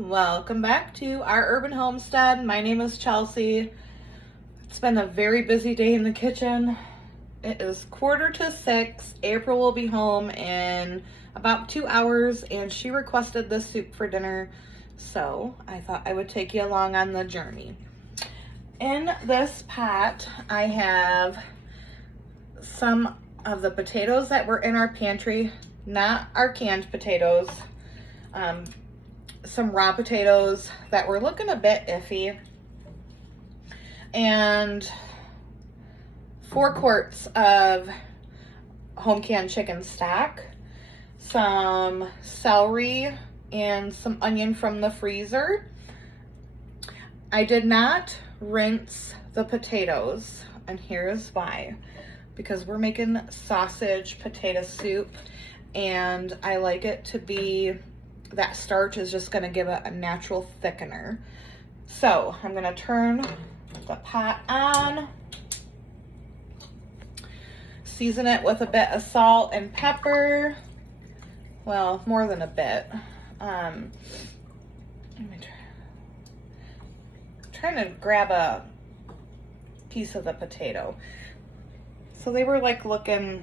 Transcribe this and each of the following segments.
Welcome back to our urban homestead. My name is Chelsea. It's been a very busy day in the kitchen. It is 5:45. April will be home in about 2 hours and she requested this soup for dinner, so I thought I would take you along on the journey. In this pot I have some of the potatoes that were in our pantry, not our canned potatoes. Some raw potatoes that were looking a bit iffy, and 4 quarts of home canned chicken stock, some celery, and some onion from the freezer. I did not rinse the potatoes, and here's why. Because we're making sausage potato soup, and I like it to be, that starch is just going to give it a natural thickener. So I'm going to turn the pot on, season it with a bit of salt and pepper. Well, more than a bit. Let me trying to grab a piece of the potato. So they were like looking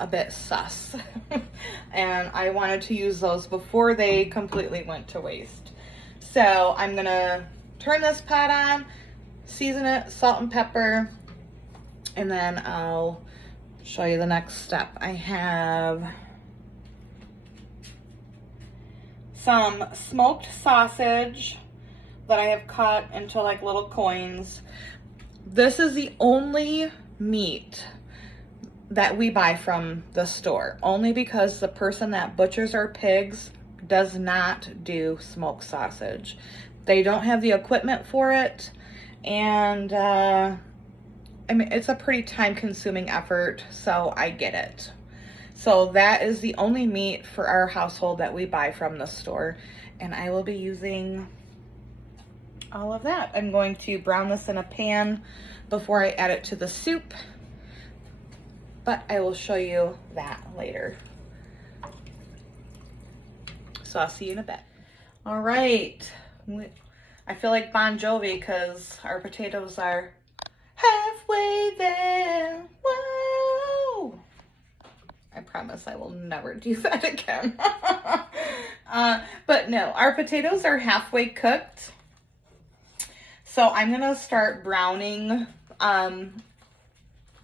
a bit sus and I wanted to use those before they completely went to waste. So I'm gonna turn this pot on, season it, salt and pepper, and then I'll show you the next step. I have some smoked sausage that I have cut into like little coins. This is the only meat that we buy from the store, only because the person that butchers our pigs does not do smoked sausage. They don't have the equipment for it, and I mean, it's a pretty time-consuming effort, so I get it. So that is the only meat for our household that we buy from the store, and I will be using all of that. I'm going to brown this in a pan before I add it to the soup, but I will show you that later. So I'll see you in a bit. All right, I feel like Bon Jovi because our potatoes are halfway there. Whoa! I promise I will never do that again. But no, our potatoes are halfway cooked. So I'm gonna start browning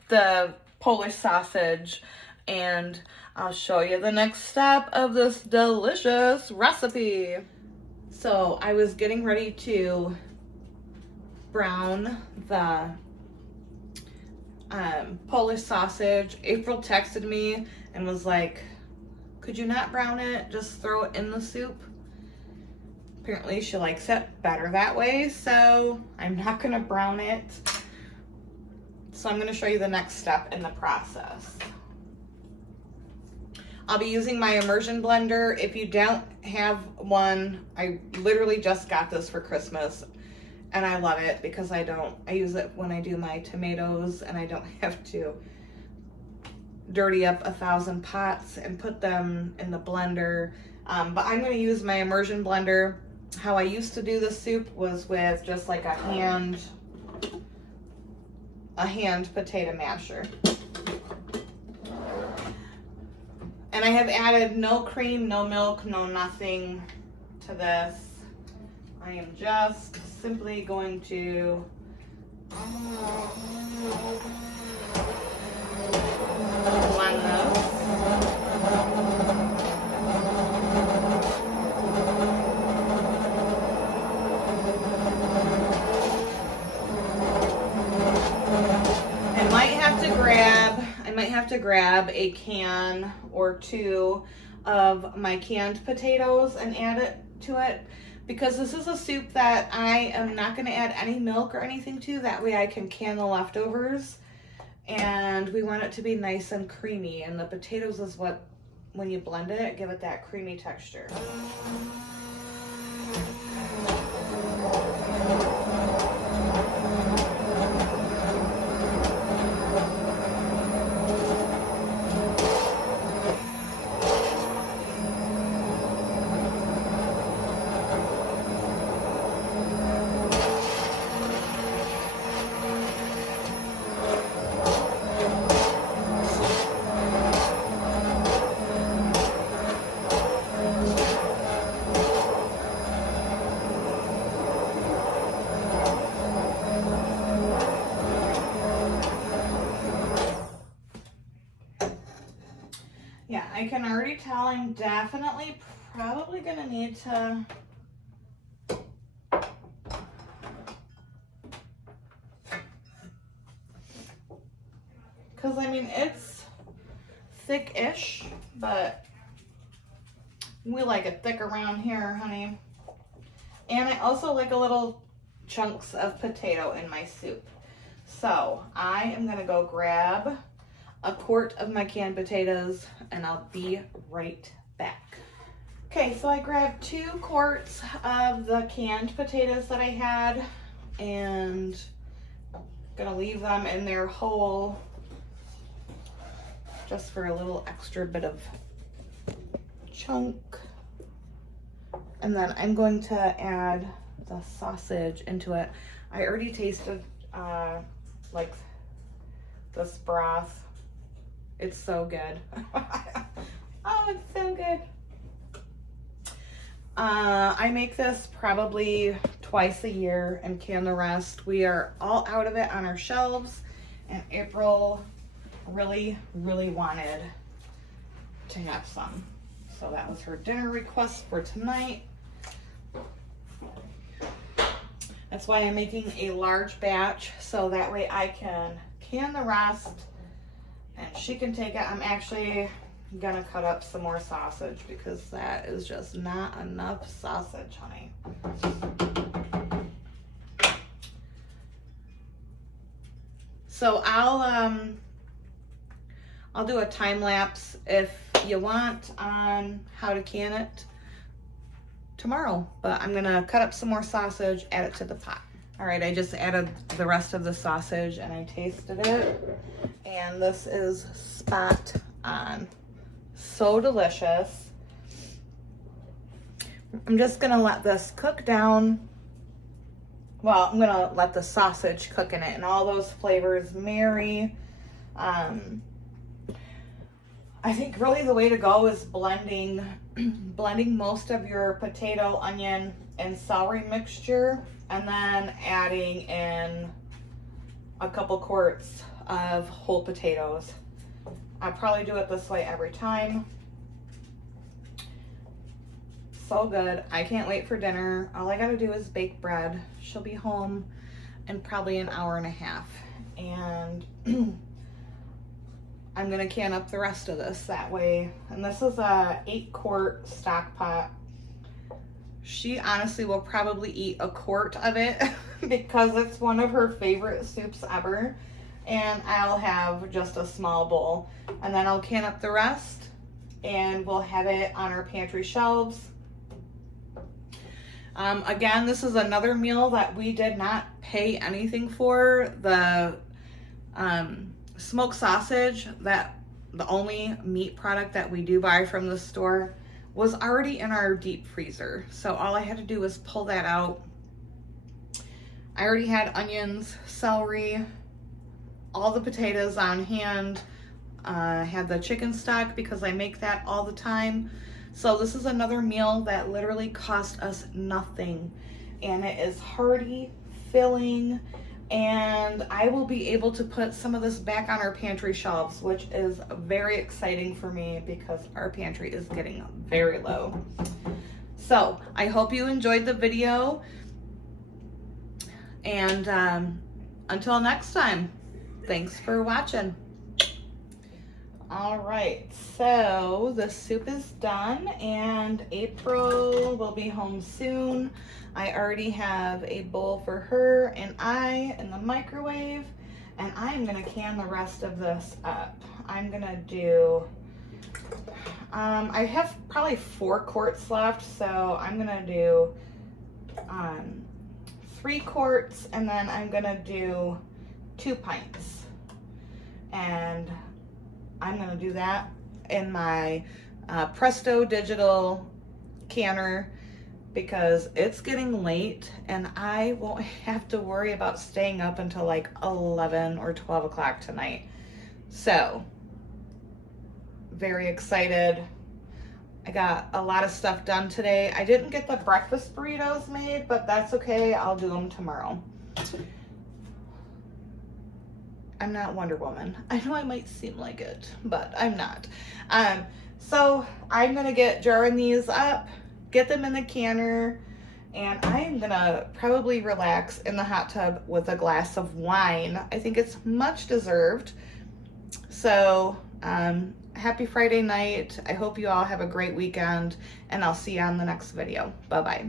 the Polish sausage, and I'll show you the next step of this delicious recipe. So I was getting ready to brown the Polish sausage. April texted me and was like, could you not brown it? Just throw it in the soup. Apparently she likes it better that way, so I'm not gonna brown it. So I'm gonna show you the next step in the process. I'll be using my immersion blender. If you don't have one, I literally just got this for Christmas and I love it because I use it when I do my tomatoes and I don't have to dirty up 1,000 pots and put them in the blender. But I'm gonna use my immersion blender. How I used to do the soup was with just like a hand potato masher. And I have added no cream, no milk, no nothing to this. I am just simply going to blend this. I might have to grab a can or two of my canned potatoes and add it to it, because this is a soup that I am not going to add any milk or anything to. That way I can can the leftovers, and we want it to be nice and creamy, and the potatoes is what, when you blend it, give it that creamy texture. already tell I'm definitely probably gonna need to because I mean it's thick-ish, but we like it thick around here, honey. And I also like a little chunks of potato in my soup. So I am gonna go grab a quart of my canned potatoes and I'll be right back. Okay, so I grabbed 2 quarts of the canned potatoes that I had and gonna leave them in there whole just for a little extra bit of chunk. And then I'm going to add the sausage into it. I already tasted like this broth. It's so good. Oh, it's so good. I make this probably twice a year and can the rest. We are all out of it on our shelves, and April really wanted to have some. So that was her dinner request for tonight. That's why I'm making a large batch, so that way I can the rest and she can take it. I'm actually gonna cut up some more sausage because that is just not enough sausage, honey. So I'll do a time lapse if you want on how to can it tomorrow, but I'm gonna cut up some more sausage, add it to the pot. All right, I just added the rest of the sausage and I tasted it, and this is spot on. So delicious. I'm just gonna let this cook down. Well, I'm gonna let the sausage cook in it and all those flavors marry. I think really the way to go is blending most of your potato, onion, and celery mixture, and then adding in a couple quarts of whole potatoes. I probably do it this way every time. So good. I can't wait for dinner. All I gotta do is bake bread. She'll be home in probably an hour and a half. And I'm gonna can up the rest of this that way. And this is a 8-quart stock pot. She honestly will probably eat a quart of it because it's one of her favorite soups ever. And I'll have just a small bowl. And then I'll can up the rest and we'll have it on our pantry shelves. Again, this is another meal that we did not pay anything for. The smoked sausage, that the only meat product that we do buy from the store, was already in our deep freezer. So all I had to do was pull that out. I already had onions, celery, all the potatoes on hand. Had the chicken stock because I make that all the time. So this is another meal that literally cost us nothing. And it is hearty, filling, and I will be able to put some of this back on our pantry shelves, which is very exciting for me because our pantry is getting very low. So I hope you enjoyed the video, and until next time, thanks for watching. All right, so the soup is done and April will be home soon. I already have a bowl for her and I in the microwave, and I'm gonna can the rest of this up. I'm gonna do, I have probably 4 quarts left, so I'm gonna do 3 quarts, and then I'm gonna do 2 pints. And I'm gonna do that in my Presto digital canner because it's getting late and I won't have to worry about staying up until like 11 or 12 o'clock tonight. So, very excited. I got a lot of stuff done today. I didn't get the breakfast burritos made, but that's okay. I'll do them tomorrow. I'm not Wonder Woman. I know I might seem like it, but I'm not. So I'm gonna get jarring these up, get them in the canner, and I'm gonna probably relax in the hot tub with a glass of wine. I think it's much deserved. So happy Friday night. I hope you all have a great weekend, and I'll see you on the next video. Bye-bye.